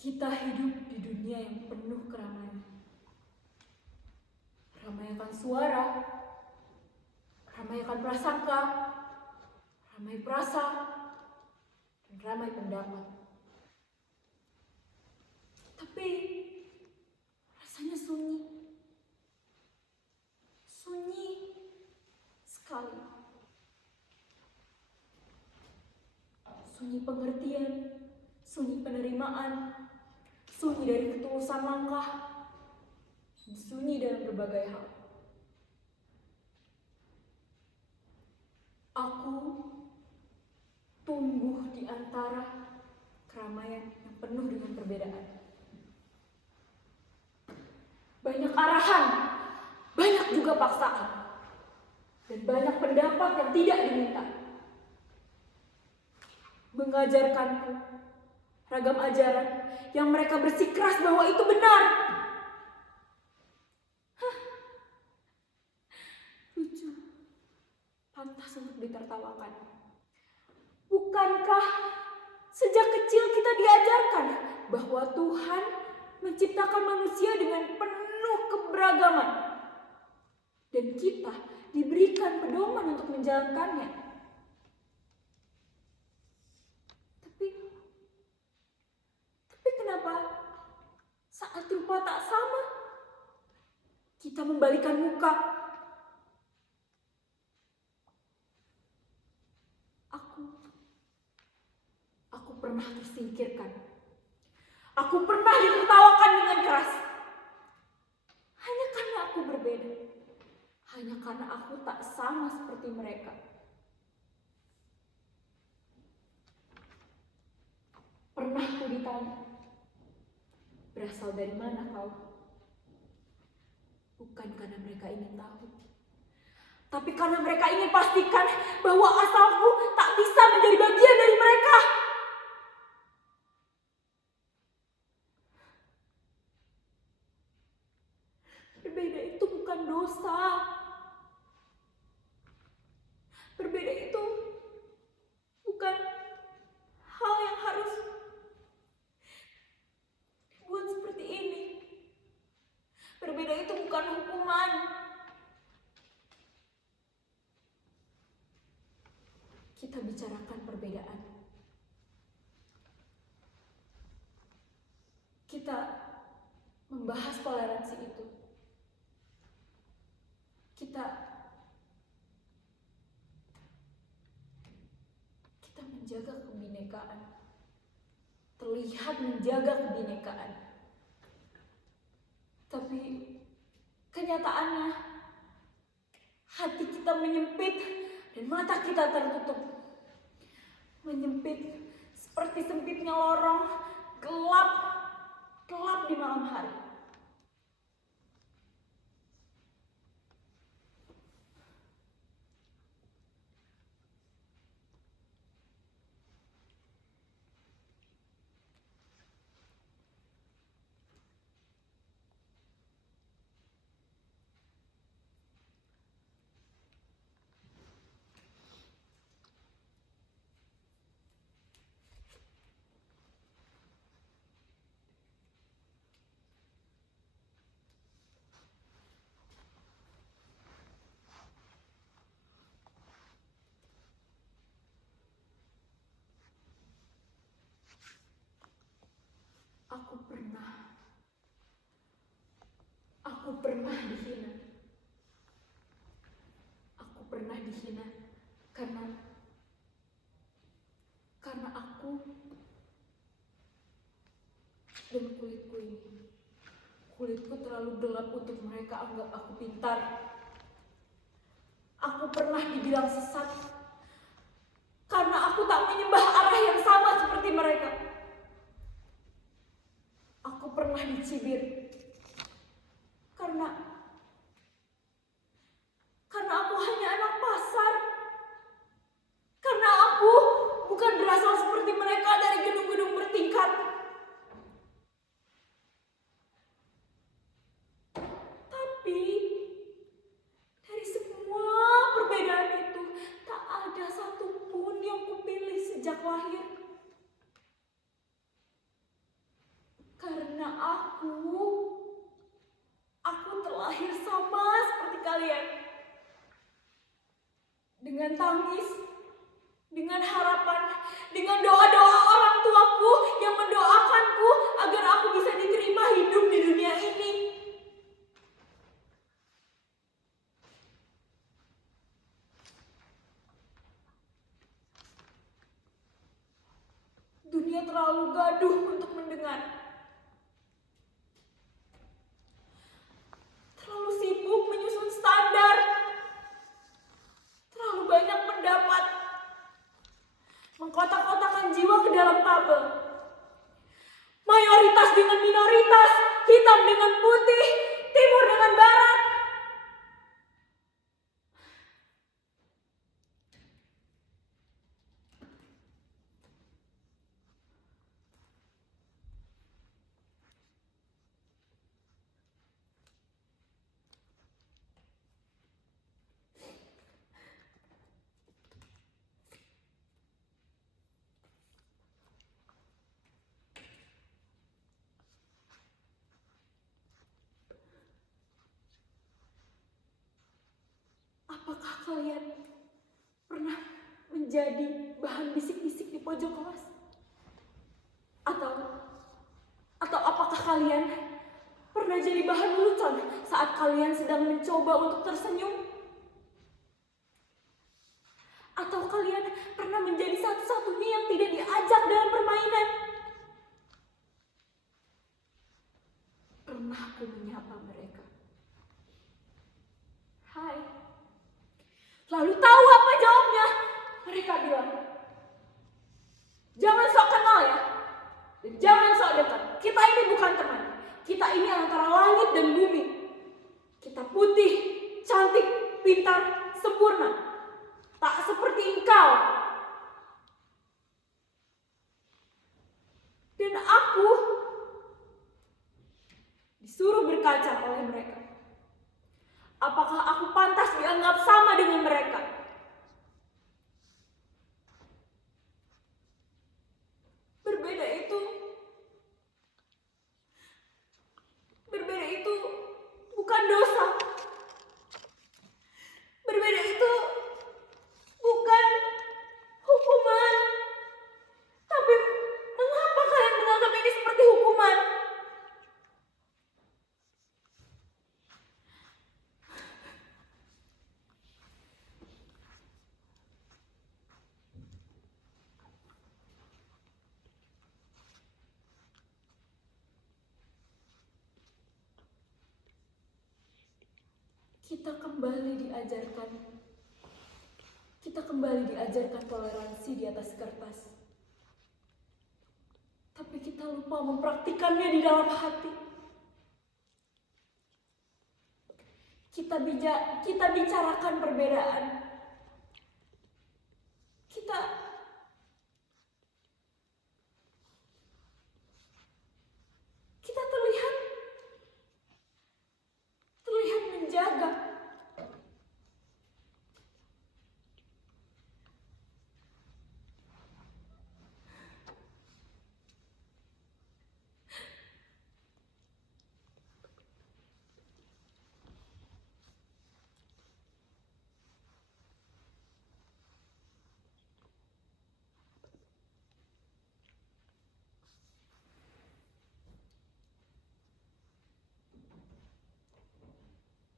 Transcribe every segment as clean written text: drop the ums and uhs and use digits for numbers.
Kita hidup di dunia yang penuh keramaian. Ramai akan suara, ramai akan prasangka, ramai perasa, dan ramai pendapat. Tapi rasanya sunyi. Sunyi sekali. Sunyi pengertian, sunyi penerimaan, sunyi dari ketulusan langkah, sunyi dalam berbagai hal. Aku tumbuh di antara keramaian yang penuh dengan perbedaan. Banyak arahan, banyak juga paksaan, dan banyak pendapat yang tidak diminta. Mengajarkanku ragam ajaran yang mereka bersikeras bahwa itu benar. Lucu, pantas untuk ditertawakan. Bukankah sejak kecil kita diajarkan bahwa Tuhan menciptakan manusia dengan penuh keberagaman, dan kita diberikan pedoman untuk menjalankannya? Tapi kenapa saat rupa tak sama, kita membalikan muka? Aku pernah tersingkirkan. Aku pernah ditertawakan dengan keras. Hanya karena aku berbeda. Hanya karena aku tak sama seperti mereka. Pernah aku ditanya, berasal dari mana kau? Bukan karena mereka ingin tahu, tapi karena mereka ingin pastikan bahwa asalku tak bisa menjadi bagian dari mereka. Berbeda itu bukan dosa. Berbeda itu bukan hal yang harus dibuat seperti ini. Berbeda itu bukan hukuman. Kita bicarakan perbedaan. Kita membahas toleransi itu. Kita menjaga kebinekaan. Terlihat menjaga kebinekaan. Tapi kenyataannya hati kita menyempit dan mata kita tertutup. Menyempit seperti sempitnya lorong, gelap di malam hari. Aku pernah dihina. Aku pernah dihina karena aku dan kulitku ini. Kulitku terlalu gelap untuk mereka anggap aku pintar. Aku pernah dibilang sesat karena aku tak menyembah arah yang sama seperti mereka. Aku pernah dicibir karena aku hanya anak pasar. Karena aku bukan berasal seperti mereka dari gedung-gedung bertingkat. Tapi dari semua perbedaan itu, tak ada satupun yang kupilih sejak lahir. dengan tangis, dengan harapan, dengan doa-doa orang tuaku yang mendoakanku agar aku bisa diterima hidup di dunia ini. Dunia terlalu gaduh untuk mendengar. Terlalu sibuk menyusun standar. Terlalu banyak pendapat. Mengkotak-kotakan jiwa ke dalam tabel. Mayoritas dengan minoritas, hitam dengan putih, timur dengan barat. Apakah kalian pernah menjadi bahan bisik-bisik di pojok kelas? Atau apakah kalian pernah jadi bahan lelucon saat kalian sedang mencoba untuk tersenyum? Atau kalian pernah menjadi satu-satunya yang tidak diajak dalam permainan? Pernah aku menyapa mereka. Hai. Lalu tahu apa jawabnya? Mereka bilang, jangan sok kenal ya. Dan jangan sok dekat. Kita ini bukan teman. Kita ini antara langit dan bumi. Kita putih, cantik, pintar, sempurna. Tak seperti engkau. Dan aku disuruh berkaca oleh mereka. Apakah aku pantas dianggap sama dengan mereka? Berbeda itu bukan dosa. Berbeda itu bukan hukuman. Tapi mengapa kalian menganggap ini seperti hukuman? Kita kembali diajarkan toleransi di atas kertas. Tapi kita lupa mempraktikannya di dalam hati. Kita bicarakan perbedaan. Kita terlihat menjaga.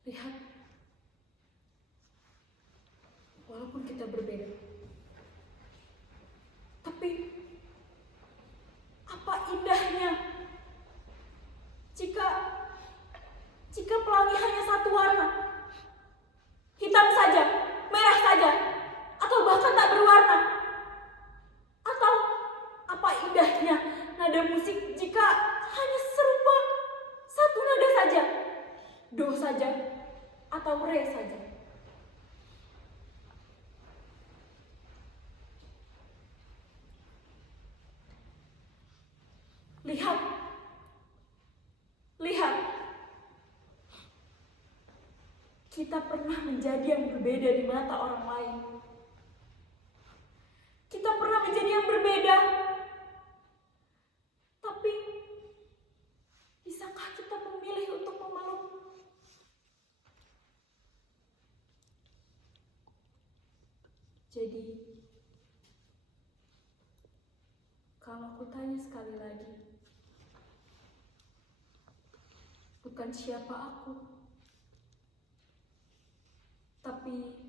Lihat, walaupun kita berbeda, tapi apa indahnya jika pelangi hanya satu warna, hitam saja, merah saja, atau bahkan tak berwarna. Atau apa indahnya nada musik jika hanya serupa satu nada saja, do saja, atau re saja. Lihat, kita pernah menjadi yang berbeda di mata orang lain. Kita pernah menjadi yang berbeda, tapi bisakah kita memilih untuk memeluk? Jadi, kalau aku tanya sekali lagi, bukan siapa aku, tapi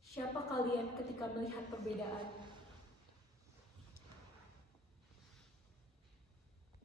siapa kalian ketika melihat perbedaan?